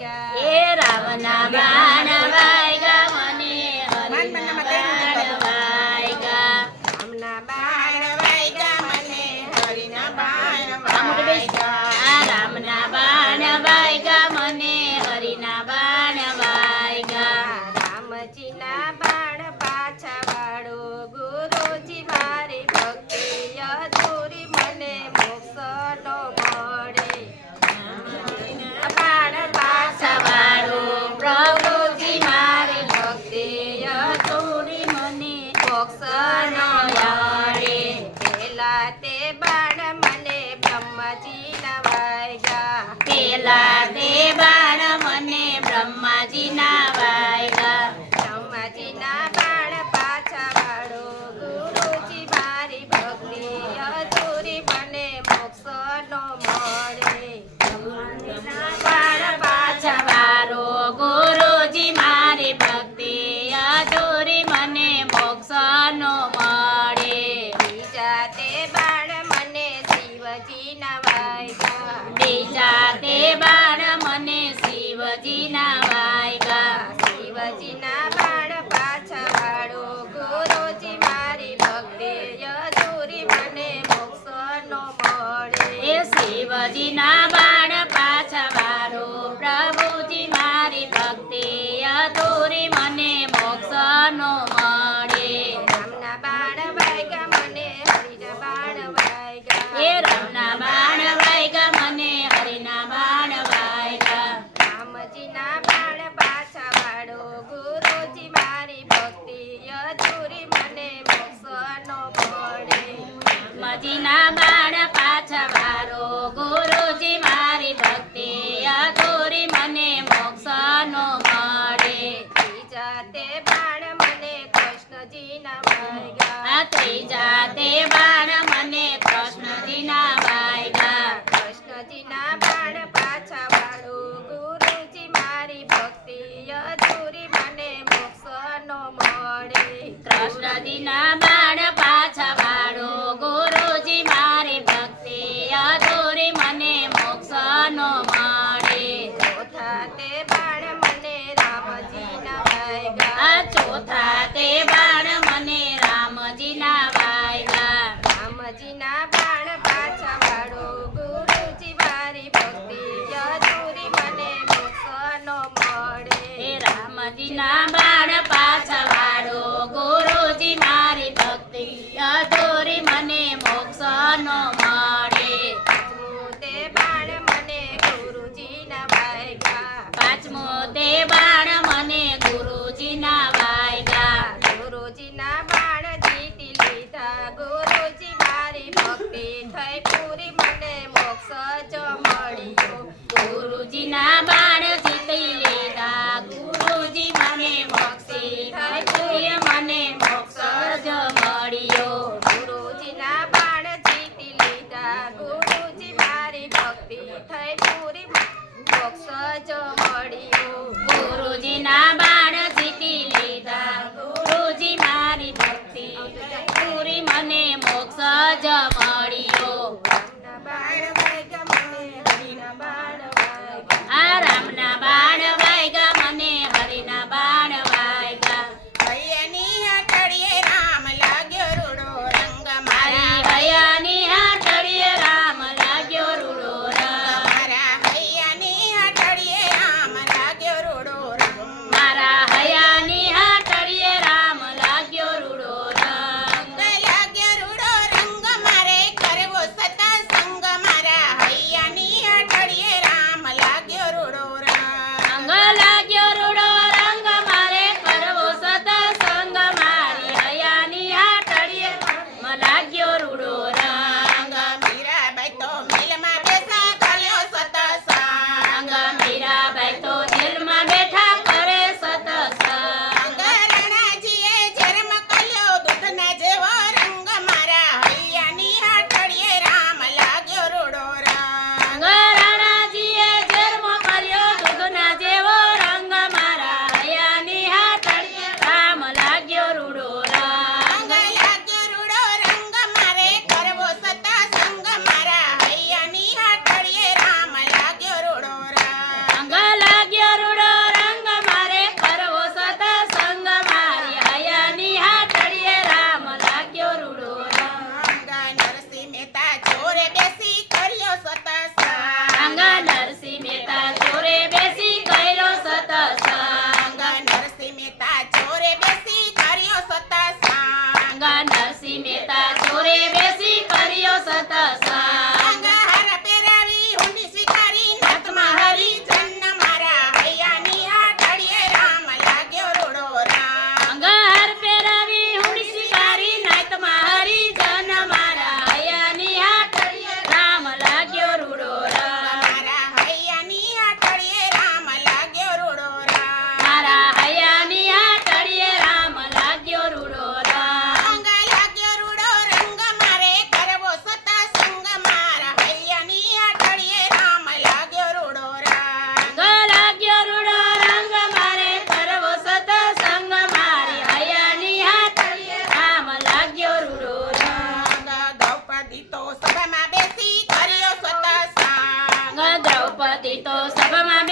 એ રામના બાણ વાગ્યા મને હરિના બાણ વાગ્યા રામના બાણ વાગ્યા મને હરિના બાણ વાગ્યા આ રામના બાણ વાગ્યા મને હરિના બાણ વાગ્યા રામજીના બાણ પાછા વાળો ગુરુજી મારી ભક્તિ અધૂરી મને મોક્ષ નો મળે બાણ પાછા વાળો પ્રભુજી મારી ભક્તિ અધૂરી મને મોક્ષ નો મળે પેલા તે બાણ મને બ્રહ્માજીના વાગ્યા પેલા તે બાણ મને બ્રહ્માજીના વાગ્યા બ્રહ્માજીના બાણ પાછા વાળો ગુરુજી મારી ભક્તિ અધૂરી મને મોક્ષ નો મળે બાણ પાછા વારો ગુરુજી મારી ભક્તિ અધૂરી મને મોક્ષ નો મળે બીજા તે બાણ મને શિવજીના વાગ્યા બીજા તે બાણ મને શિવજીના વાગ્યા શિવજીના બાણ પાછા વાળો ગુરુજી મારી ભક્તિ અધૂરી મને મોક્ષ નો મળે એ શિવજીના બાણ પાછા વારો પ્રભુજી મારી ભક્તિ અધૂરી મને મોક્ષ નો મળે રામના બાણ વાગ્યા મને હરિના બાણ વાગ્યા એ રામના બાણ વાગ્યા મને હરિના બાણ વાગ્યા રામજીના બાણ પાછા વાળો ગુરુજી મારી ભક્તિ અધૂરી મને મોક્ષ નો મળે મજીના બાણ પાછા વારો ગુરુજી મારી ભક્તિ અધૂરી મને મોક્ષ નો મળે ત્રીજા તે બાણ મને કૃષ્ણજીના વાગ્યા આ ત્રીજા તે બાણ મને કૃષ્ણજીના વાગ્યા કૃષ્ણજીના બાણ પાછા વાળો ગુરુજી મારી ભક્તિ અધૂરી મને મોક્ષ નો મળે કૃષ્ણજીના બાણ પાછા વાળો ગુરુજી મારી ભક્તિ અધૂરી મને મોક્ષ નો મળે ચોથા તે બાણ મને રામજીના વાગ્યા આ ચોથા તે બાણ મને રામજીના વાગ્યા રામજીના બાણ પાછા વાળો ગુરુજી મારી ભક્તિ અધૂરી મને મોક્ષ નો મળે હે રામજીના બાણ પાછા વાળો ગુરુજી મારી ભક્તિ અધૂરી મને મોક્ષ નો મળે પાંચમું તે બાણ મને ગુરુજીના વાગ્યા પાંચમો તે બાણ મને ગુરુજીના વાગ્યા ગુરુજીના બાણ જીતી લીધા ગુરુજી મારી ભક્તિ થઈ પૂરી મને મોક્ષ જ મળ્યો ગુરુજીના બાણ જીતી લીધા ગુરુજી મને મોક્ષી થઈ પૂરી મને મોક્ષ જ મળ્યો ગુરુજીના બાણ જીતી લીધા ગુરુજી મારી ભક્તિ થઈ પૂરી મોક્ષ જ મળ્યો ગુરુજીના બાણ જીતી લીધા ગુરુજી મારી ભક્તિ પૂરી મને મોક્ષ જ મળ્યો રામના બાણ વાગ્યા મને હરિના બાણ વાગ્યા આ રામના બાણ વાગ્યા મને હરિના બાણ વાગ્યા હૈયાની હાટડીએ રામ લાગ્યો રૂડો રંગ મારી હૈયાની હાટડીએ રામ લાગ્યો રૂડો રંગ મારા હૈયાની હાટડીએ રામ લાગ્યો રૂડો રંગ મારા હૈયાની હાટડીએ રામ લાગ્યો રૂડો રંગ લાગ્યો રૂડો રંગ મારે કરવો નરસિંહ મહેતા ચોરે બેસી કર્યો સતસંગ નરસિંહ મહેતા ચોરે બેસી કર્યો સતસંગ નરસિંહ મહેતા ચોરે બેસી કર્યો સતસંગ હાર પહેરાવી હુંડી સ્વીકારી નાથમાં હરી જન્મ મારા હૈયાની આઠડીએ રામ લાગ્યો રૂડો રામ અંગહાર પહેરાવી હુંડી સ્વીકારી નાતમાં હરી જન મારા હૈયાની હાથડીએ રામ લાગ્યો રૂડો રામ મારા હૈયાની આઠડીએ રામ લાગ્યો રૂડો રામ મારા હૈયાની હાથડીએ રામ લાગ્યો રૂડો રામ અંગ લાગ્યો રૂડો રંગ મારે કરવો સતસંગ મારા હૈયાની આઠડીએ રામ લાગ્યો રૂડો રામ લાગ્યો રૂડો રંગ મારે કરવો સતસંગ મારી હૈયાની હાથડીએ રામ લાગ્યો રૂડો રામ દ્રૌપદી તો સભામાં બેસી કર્યો સતસંગ દ્રૌપદી તો સભામાં